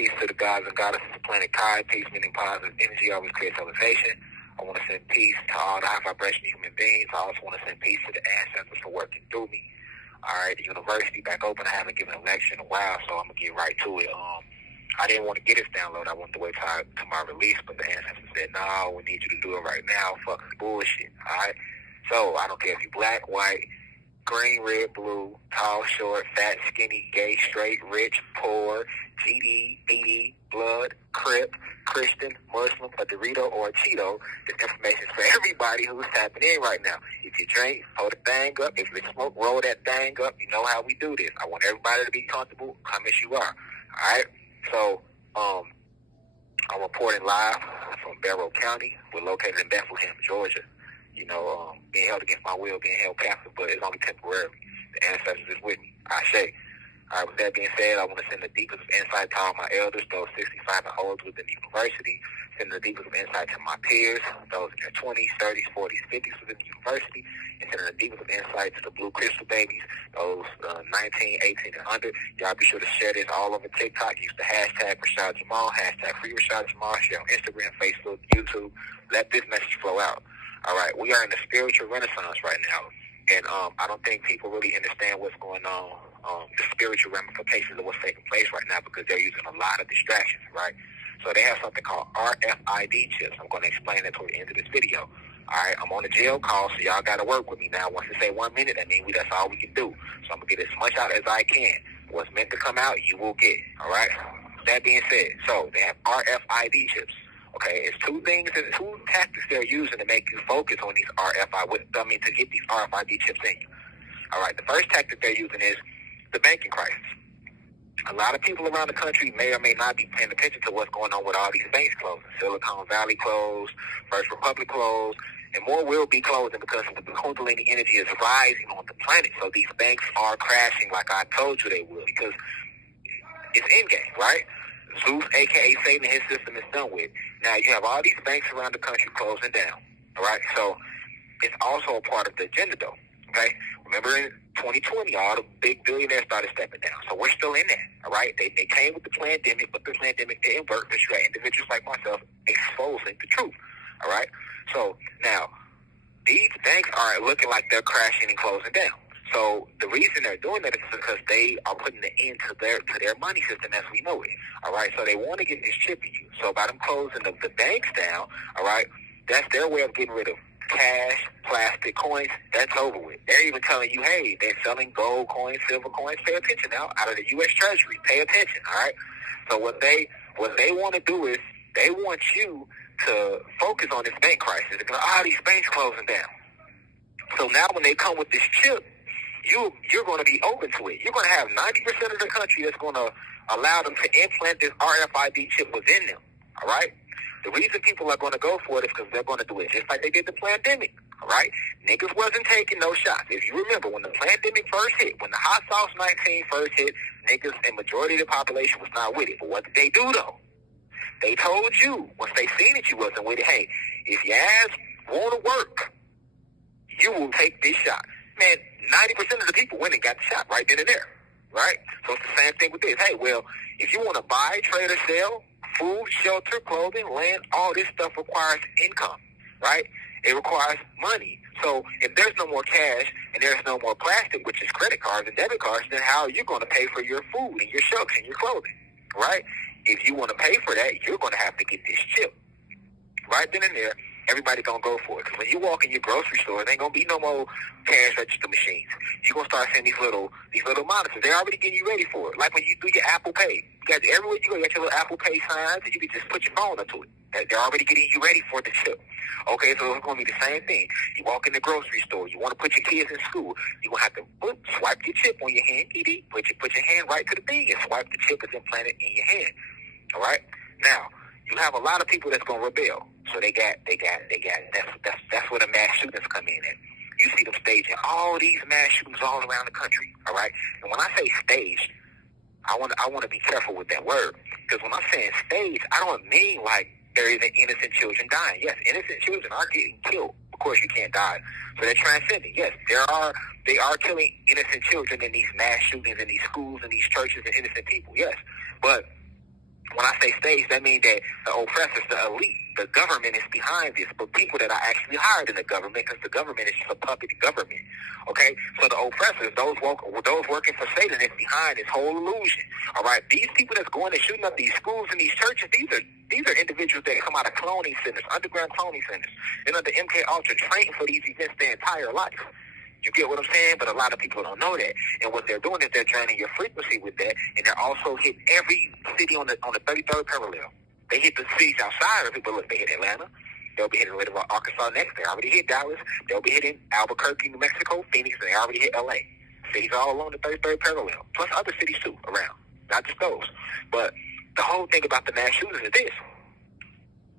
peace to the gods and goddesses of planet Kai. Peace meaning positive energy always creates elevation. I want to send peace to all the high vibration human beings. I also want to send peace to the ancestors for working through me. All right, the university back open. I haven't given a lecture in a while, so I'm gonna get right to it. I didn't want to get this download. I wanted to wait till my release, but the ancestors said, "No, we need you to do it right now." Fuck this bullshit. All right, so I don't care if you black, white, green, red, blue, tall, short, fat, skinny, gay, straight, rich, poor, GD, BD, blood, Crip, Christian, Muslim, a Dorito, or a Cheeto. This information is for everybody who's tapping in right now. If you drink, hold the thing up. If you smoke, roll that thing up. You know how we do this. I want everybody to be comfortable. Come as you are. All right? So, I'm reporting live from Barrow County. We're located in Bethlehem, Georgia. You know, being held against my will, being held captive, but it's only temporarily. The ancestors is with me. I say. All right, with that being said, I want to send the deepest of insight to all my elders, those 65 and olds within the university. Send the deepest of insight to my peers, those in their 20s, 30s, 40s, 50s within the university. And send the deepest of insight to the blue crystal babies, those 19, 18, and under. Y'all be sure to share this all over TikTok. Use the hashtag Rashad Jamal, hashtag free Rashad Jamal. Share on Instagram, Facebook, YouTube. Let this message flow out. All right, we are in a spiritual renaissance right now. And I don't think people really understand what's going on, the spiritual ramifications of what's taking place right now, because they're using a lot of distractions, right? So they have something called RFID chips. I'm going to explain that toward the end of this video. All right, I'm on a jail call, so y'all got to work with me now. Once I say 1 minute, that means that's all we can do. So I'm going to get as much out as I can. What's meant to come out, you will get, all right? That being said, so they have RFID chips. Okay, it's two tactics they're using to make you focus on these to get these RFID chips in you. All right, the first tactic they're using is the banking crisis. A lot of people around the country may or may not be paying attention to what's going on with all these banks closing. Silicon Valley closed, First Republic closed, and more will be closing because the Kundalini energy is rising on the planet. So these banks are crashing like I told you they will, because it's endgame, right? Zeus, a.k.a. Satan, and his system is done with. Now, you have all these banks around the country closing down, all right? So it's also a part of the agenda, though, okay? Remember in 2020, all the big billionaires started stepping down. So we're still in there, all right? They came with the pandemic, but the pandemic didn't work because you had individuals like myself exposing the truth, all right? So now, these banks are looking like they're crashing and closing down. So the reason they're doing that is because they are putting an end to their money system as we know it. All right, so they want to get this chip in you. So by them closing the banks down, all right, that's their way of getting rid of cash, plastic coins. That's over with. They're even telling you, hey, they're selling gold coins, silver coins. Pay attention now, out of the U.S. Treasury. Pay attention, all right? So what they want to do is they want you to focus on this bank crisis. They're going, these banks closing down. So now when they come with this chip, you're going to be open to it. You're going to have 90% of the country that's going to allow them to implant this RFID chip within them, all right? The reason people are going to go for it is because they're going to do it just like they did the pandemic, all right? Niggas wasn't taking no shots. If you remember, when the pandemic first hit, when the hot sauce 19 first hit, niggas and majority of the population was not with it. But what did they do, though? They told you, once they seen that you wasn't with it, hey, if your ass want to work, you will take this shot. Man, 90% of the people went and got the shot right then and there, right? So it's the same thing with this. Hey, well, if you want to buy, trade, or sell, food, shelter, clothing, land, all this stuff requires income, right? It requires money. So if there's no more cash and there's no more plastic, which is credit cards and debit cards, then how are you going to pay for your food and your shelter and your clothing, right? If you want to pay for that, you're going to have to get this chip. Right then and there, everybody going to go for it. Because when you walk in your grocery store, there ain't going to be no more cash register machines. You're going to start seeing these little monitors. They're already getting you ready for it. Like when you do your Apple Pay. You got everywhere you go, you got your little Apple Pay signs, and you can just put your phone up to it. They're already getting you ready for the chip. Okay, so it's going to be the same thing. You walk in the grocery store. You want to put your kids in school. You're going to have to swipe your chip on your hand. Put your hand right to the thing and swipe the chip that's implanted in your hand. All right? Now, you have a lot of people that's going to rebel. So that's where the mass shootings come in at. You see them staging all these mass shootings all around the country, all right? And when I say staged, I want to be careful with that word. Because when I'm saying staged, I don't mean like there isn't innocent children dying. Yes, innocent children are getting killed. Of course, you can't die. So they're transcending. Yes, they are killing innocent children in these mass shootings in these schools and these churches and innocent people. Yes, but When I say stage, that means that the oppressors, the elite, the government is behind this, but people that are actually hired in the government, because the government is just a puppet government. Okay, so the oppressors, those working for Satan, is behind this whole illusion. All right, these people that's going and shooting up these schools and these churches, these are individuals that come out of cloning centers, underground cloning centers. They're under MK Ultra, training for these events their entire life. You get what I'm saying? But a lot of people don't know that. And what they're doing is they're draining your frequency with that, and they're also hitting every city on the 33rd parallel. They hit the cities outside of it, but look, they hit Atlanta. They'll be hitting Little Rock, Arkansas next. They already hit Dallas. They'll be hitting Albuquerque, New Mexico, Phoenix, and they already hit LA. Cities all along the 33rd parallel, plus other cities too around, not just those. But the whole thing about the mass shooters is this.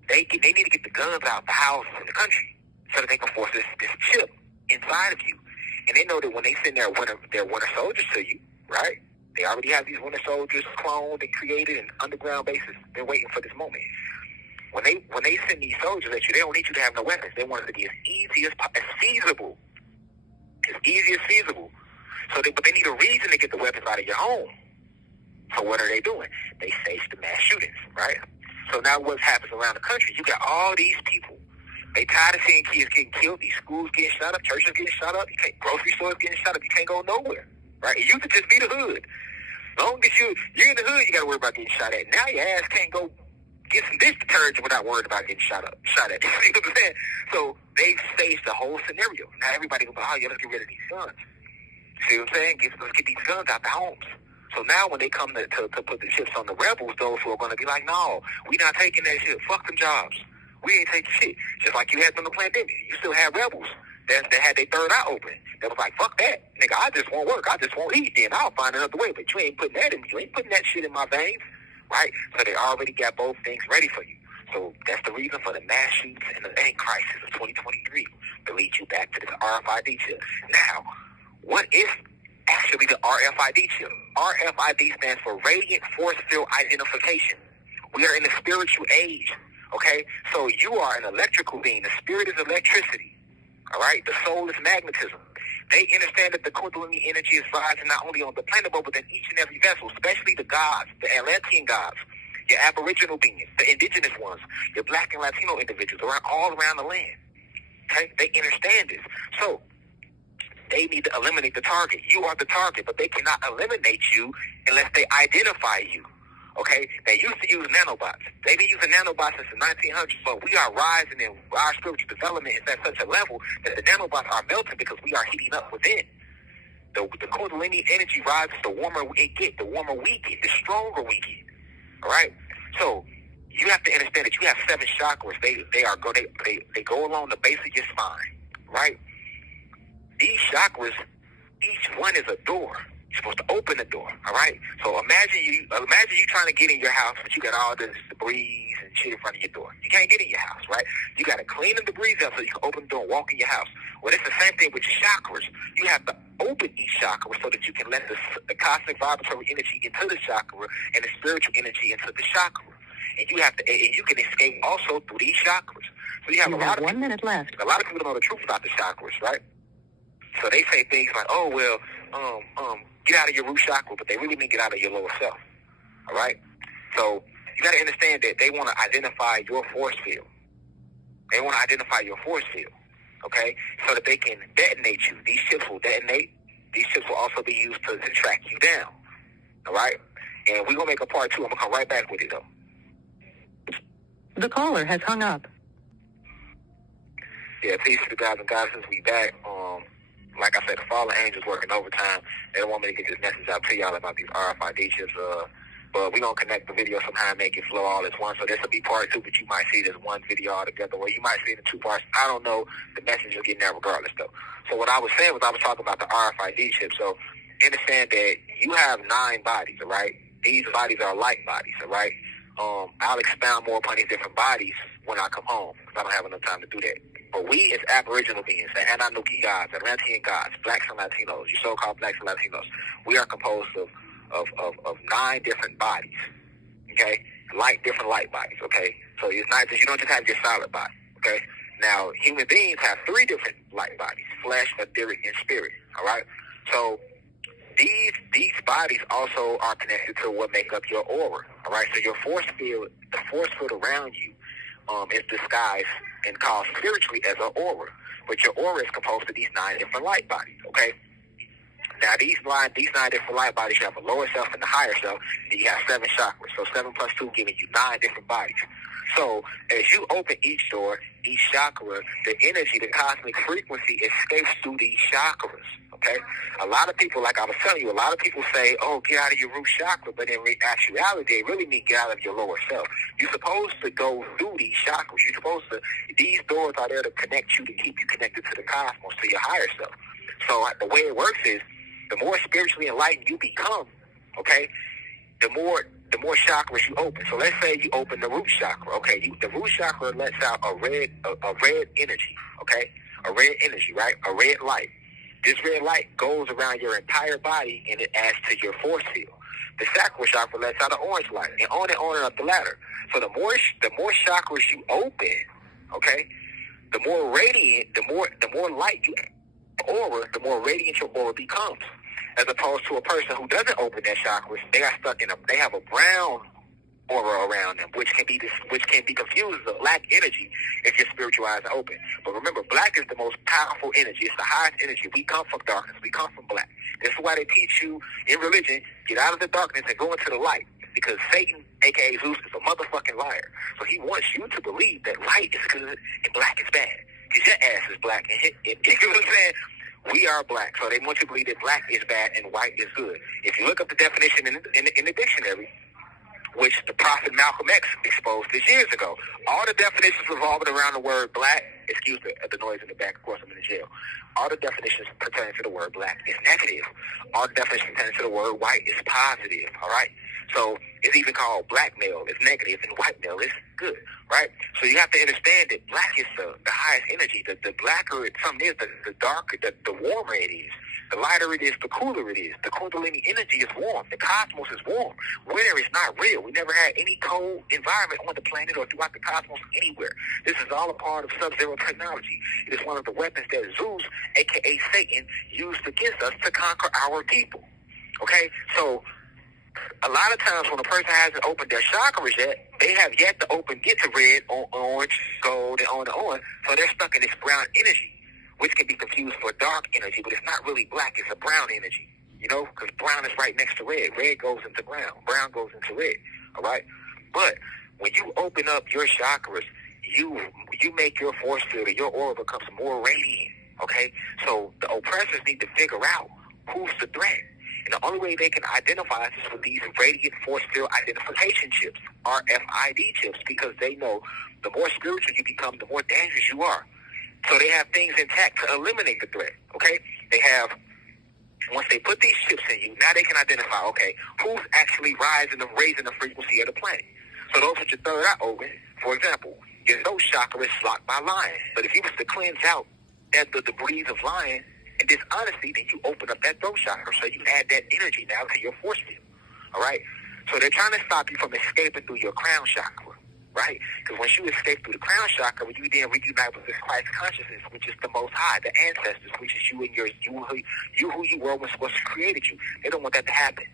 They need to get the guns out the houses in the country so that they can force this chip inside of you. And they know that when they send their winter soldiers to you, right? They already have these winter soldiers cloned and created in underground bases. They're waiting for this moment. When they send these soldiers at you, they don't need you to have no weapons. They want it to be as easy as feasible. As easy as feasible. But they need a reason to get the weapons out of your home. So what are they doing? They stage the mass shootings, right? So now what happens around the country? You got all these people. They tired of seeing kids getting killed, these schools getting shot up, churches getting shot up, grocery stores getting shot up. You can't go nowhere, right? It used to just be the hood. Long as you're in the hood, you got to worry about getting shot at. Now your ass can't go get some dish detergent without worrying about getting shot at. You know what I'm saying? So they've staged the whole scenario. Now everybody goes, oh, yeah, let's get rid of these guns. See what I'm saying? Let's get these guns out the homes. So now when they come to put the chips on the rebels, those who are going to be like, no, we not taking that shit. Fuck them jobs. We ain't taking shit. Just like you had from the pandemic. You still had rebels that had their third eye open. They was like, fuck that. Nigga, I just won't work. I just won't eat. Then I'll find another way. But you ain't putting that in me. You ain't putting that shit in my veins. Right? So they already got both things ready for you. So that's the reason for the mass shoots and the end crisis of 2023 to lead you back to this RFID chip. Now, what is actually the RFID chip? RFID stands for Radiant Force Field Identification. We are in the spiritual age. Okay, so you are an electrical being. The spirit is electricity. All right, the soul is magnetism. They understand that the Kundalini energy is rising not only on the planet, but within each and every vessel, especially the gods, the Atlantean gods, your Aboriginal beings, the indigenous ones, your Black and Latino individuals, all around the land. Okay, they understand this. So they need to eliminate the target. You are the target, but they cannot eliminate you unless they identify you. Okay, they used to use nanobots. They've been using nanobots since the 1900s, but we are rising in our spiritual development is at such a level that the nanobots are melting because we are heating up within. The Kundalini energy rises, the warmer it gets, the warmer we get, the stronger we get. All right, so you have to understand that you have 7 chakras. They go along the base of your spine, right? These chakras, each one is a door. You're supposed to open the door, all right? So imagine you trying to get in your house, but you got all this debris and shit in front of your door. You can't get in your house, right? You got to clean the debris up so you can open the door and walk in your house. Well, it's the same thing with your chakras. You have to open each chakra so that you can let the cosmic vibratory energy into the chakra and the spiritual energy into the chakra. And you can escape also through these chakras. So you have 1 minute left. A lot of people don't know the truth about the chakras, right? So they say things like, oh, well, get out of your root chakra, but they really mean get out of your lower self. All right? So you got to understand that they want to identify your force field. They want to identify your force field, okay, so that they can detonate you. These chips will detonate. These chips will also be used to track you down. All right? And we're going to make a part 2. I'm going to come right back with it, though. The caller has hung up. Yeah, peace to the guys and goddesses. We back. Like I said, the fallen angels working overtime. They don't want me to get this message out to y'all about these RFID chips. But we're going to connect the video somehow and make it flow all as one. So this will be part 2, but you might see it as one video altogether, or you might see it in 2 parts. I don't know. The message will get there regardless, though. So what I was saying was I was talking about the RFID chip. So understand that you have 9 bodies, all right? These bodies are light bodies, all right? I'll expound more upon these different bodies when I come home, because I don't have enough time to do that. But we as Aboriginal beings, the Anunnaki gods, Atlantean gods, Blacks and Latinos, you so-called Blacks and Latinos, we are composed of 9 different bodies, okay? Different light bodies, okay? So it's not just, you don't just have your solid body, okay? Now, human beings have 3 different light bodies, flesh, etheric, and spirit, all right? So these bodies also are connected to what make up your aura, all All right, so your force field, the force field around you, is disguised and called spiritually as an aura. But your aura is composed of these 9 different light bodies. Okay. Now, these 9 different light bodies, you have a lower self and a higher self, and you have 7 chakras. So 7 plus 2 giving you 9 different bodies. So as you open each door, each chakra, the energy, the cosmic frequency escapes through these chakras. Okay? A lot of people, like I was telling you, a lot of people say, oh, get out of your root chakra, but in actuality, they really mean get out of your lower self. You're supposed to go through these chakras. You're supposed to, these doors are there to connect you, to keep you connected to the cosmos, to your higher self. So the way it works is, the more spiritually enlightened you become, okay, the more chakras you open. So let's say you open the root chakra, okay? The root chakra lets out a red energy, okay? A red energy, right? A red light. This red light goes around your entire body and it adds to your force field. The sacral chakra lets out an orange light, and on and up the ladder. So the more chakras you open, okay, the more radiant, the more light you aura, the more radiant your aura becomes. As opposed to a person who doesn't open their chakras, they have a brown aura around them, which can be confused as a black energy if your spiritual eyes are open. But remember, black is the most powerful energy. It's the highest energy. We come from darkness. We come from black. This is why they teach you in religion, get out of the darkness and go into the light. Because Satan, a.k.a. Zeus, is a motherfucking liar. So he wants you to believe that light is good and black is bad. Because your ass is black. And you know what I'm saying? We are black, so they want you to believe that black is bad and white is good. If you look up the definition in the dictionary, which the prophet Malcolm X exposed this years ago, all the definitions revolving around the word black, excuse the noise in the back, of course I'm in the jail, all the definitions pertaining to the word black is negative. All the definitions pertaining to the word white is positive, all right? So it's even called black male is negative and white male is good, right? So you have to understand that black is the highest energy. The blacker something is, the darker, the warmer it is. The lighter it is, the cooler it is. The Kundalini energy is warm. The cosmos is warm. Winter is not real. We never had any cold environment on the planet or throughout the cosmos anywhere. This is all a part of sub-zero technology. It is one of the weapons that Zeus, a.k.a. Satan, used against us to conquer our people. Okay? So a lot of times when a person hasn't opened their chakras yet, they have yet to get to red, orange, gold, and on and on. So they're stuck in this brown energy, which can be confused for dark energy, but it's not really black. It's a brown energy, you know, because brown is right next to red. Red goes into brown. Brown goes into red, all right? But when you open up your chakras, you make your force field or your aura becomes more radiant, okay? So the oppressors need to figure out who's the threat. And the only way they can identify us is with these radiant force field identification chips, RFID chips, because they know the more spiritual you become, the more dangerous you are. So they have things intact to eliminate the threat, okay? They have, once they put these chips in you, now they can identify, okay, who's actually raising the frequency of the planet. So those with your third eye open, for example, your nose chakra is blocked by lying. But if you was to cleanse out the debris of lying and dishonesty, then you open up that throat chakra. So you add that energy now to your force field, all right? So they're trying to stop you from escaping through your crown chakra, right? Because once you escape through the crown chakra, you then reunite with this Christ consciousness, which is the Most High, the ancestors, which is you and you who you were when what's created you. They don't want that to happen,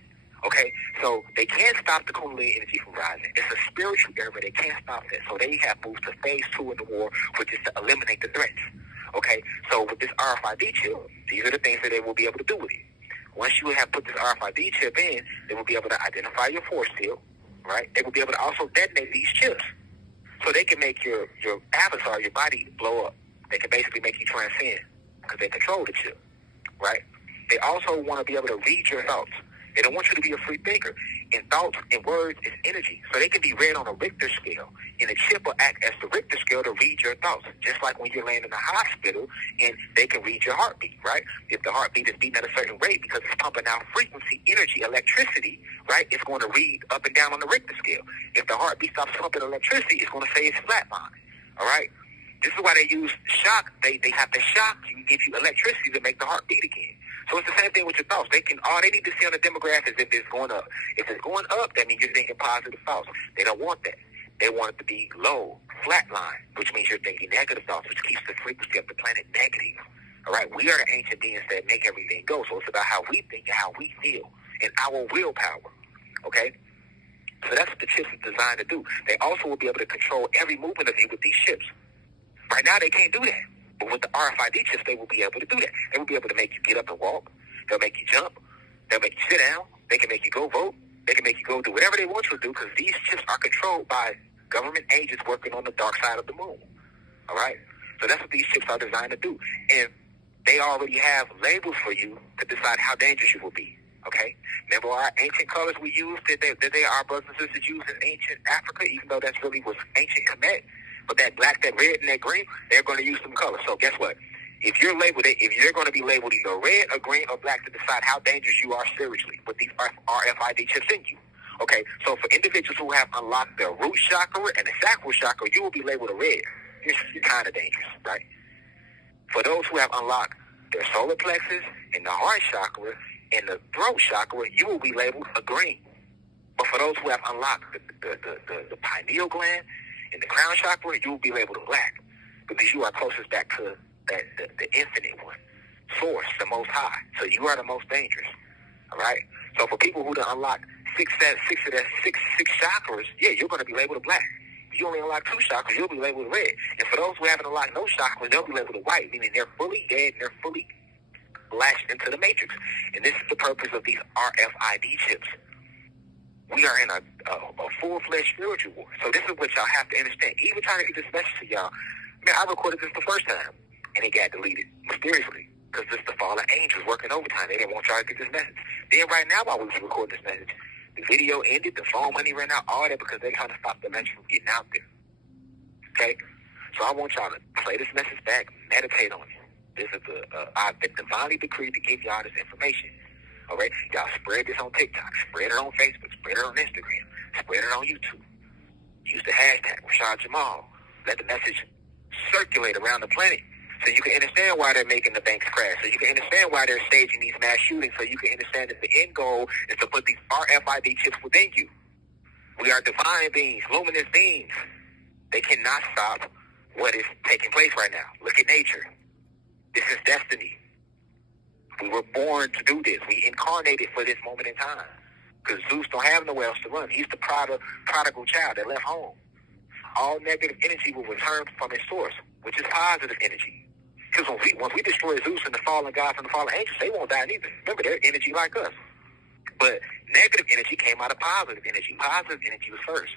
okay? So they can't stop the Kundalini energy from rising. It's a spiritual era. They can't stop that. So they have moved to phase 2 in the war, which is to eliminate the threats, okay? So with this RFID chip, these are the things that they will be able to do with it. Once you have put this RFID chip in, they will be able to identify your force field, right? They will be able to also detonate these chips. So they can make your avatar, your body, blow up. They can basically make you transcend because they control the chip, right? They also want to be able to read your thoughts. They don't want you to be a free thinker. And thoughts and words is energy. So they can be read on a Richter scale. And the chip will act as the Richter scale to read your thoughts. Just like when you're laying in a hospital and they can read your heartbeat, right? If the heartbeat is beating at a certain rate because it's pumping out frequency, energy, electricity, right? It's going to read up and down on the Richter scale. If the heartbeat stops pumping electricity, it's going to say it's flatline, all right? This is why they use shock. They have to shock you, give you electricity to make the heart beat again. So it's the same thing with your thoughts. All they need to see on the demographic is if it's going up. If it's going up, that means you're thinking positive thoughts. They don't want that. They want it to be low, flatline, which means you're thinking negative thoughts, which keeps the frequency of the planet negative. All right? We are the ancient beings that make everything go. So it's about how we think and how we feel and our willpower. Okay? So that's what the chips is designed to do. They also will be able to control every movement of you with these chips. Right now, they can't do that. But with the RFID chips, they will be able to do that. They will be able to make you get up and walk. They'll make you jump. They'll make you sit down. They can make you go vote. They can make you go do whatever they want you to do because these chips are controlled by government agents working on the dark side of the moon. All right? So that's what these chips are designed to do. And they already have labels for you to decide how dangerous you will be. Okay? Remember our ancient colors we used that our brothers and sisters used in ancient Africa, even though that's really was ancient Kemet? But that black, that red, and that green, they're going to use some colors. So guess what? If you're going to be labeled either red or green or black to decide how dangerous you are spiritually with these RFID chips in you. Okay, so for individuals who have unlocked their root chakra and the sacral chakra, you will be labeled a red. You're kind of dangerous, right? For those who have unlocked their solar plexus and the heart chakra and the throat chakra, you will be labeled a green. But for those who have unlocked the pineal gland and the crown chakra, you will be labeled a black because you are closest back to the infinite one, source, the most high. So you are the most dangerous. All right. So for people who done unlock six chakras, yeah, you're going to be labeled a black. If you only unlock 2 chakras, you'll be labeled a red. And for those who haven't unlocked no chakras, they'll be labeled a white, meaning they're fully dead and they're fully latched into the matrix. And this is the purpose of these RFID chips. We are in a full-fledged spiritual war. So this is what y'all have to understand. Even trying to get this message to y'all. Man, I recorded this the first time, and it got deleted mysteriously because this the fallen angels working overtime. They didn't want y'all to get this message. Then right now, while we was recording this message, the video ended, the phone money ran out, all that because they trying to stop the message from getting out there. Okay? So I want y'all to play this message back, meditate on it. This is I've been divinely decreed to give y'all this information. All right? Y'all spread this on TikTok, spread it on Facebook, spread it on Instagram, spread it on YouTube. Use the hashtag Rashad Jamal. Let the message circulate around the planet so you can understand why they're making the banks crash, so you can understand why they're staging these mass shootings, so you can understand that the end goal is to put these RFID chips within you. We are divine beings, luminous beings. They cannot stop what is taking place right now. Look at nature. This is destiny. We were born to do this. We incarnated for this moment in time. Because Zeus don't have nowhere else to run. He's the prodigal child that left home. All negative energy will return from its source, which is positive energy. Because once we destroy Zeus and the fallen gods and the fallen angels, they won't die neither. Remember, they're energy like us. But negative energy came out of positive energy. Positive energy was first.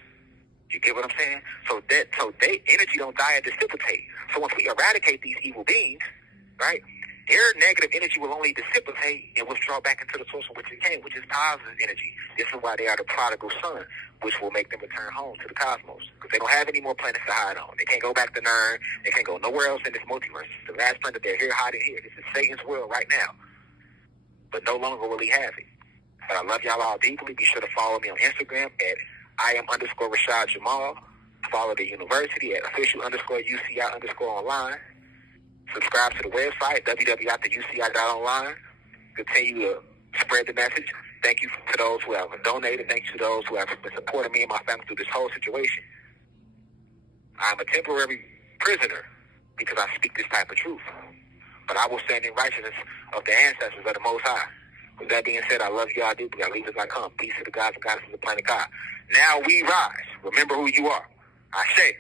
You get what I'm saying? So they energy don't die and dissipate. So once we eradicate these evil beings, right, their negative energy will only dissipate and withdraw back into the source from which it came, which is positive energy. This is why they are the prodigal son, which will make them return home to the cosmos. Because they don't have any more planets to hide on. They can't go back to Nern. They can't go nowhere else in this multiverse. The last planet they're here hiding here. This is Satan's world right now. But no longer will he have it. But I love y'all all deeply. Be sure to follow me on Instagram at @Iam_Rashad Jamal. Follow the university at official_UCI_online. Subscribe to the website, www.uci.online. Continue to spread the message. Thank you to those who have donated. Thank you to those who have been supporting me and my family through this whole situation. I'm a temporary prisoner because I speak this type of truth. But I will stand in righteousness of the ancestors of the Most High. With that being said, I love you all deeply. I leave as I come. Peace to the gods and goddesses of the planet God. Now we rise. Remember who you are. I say.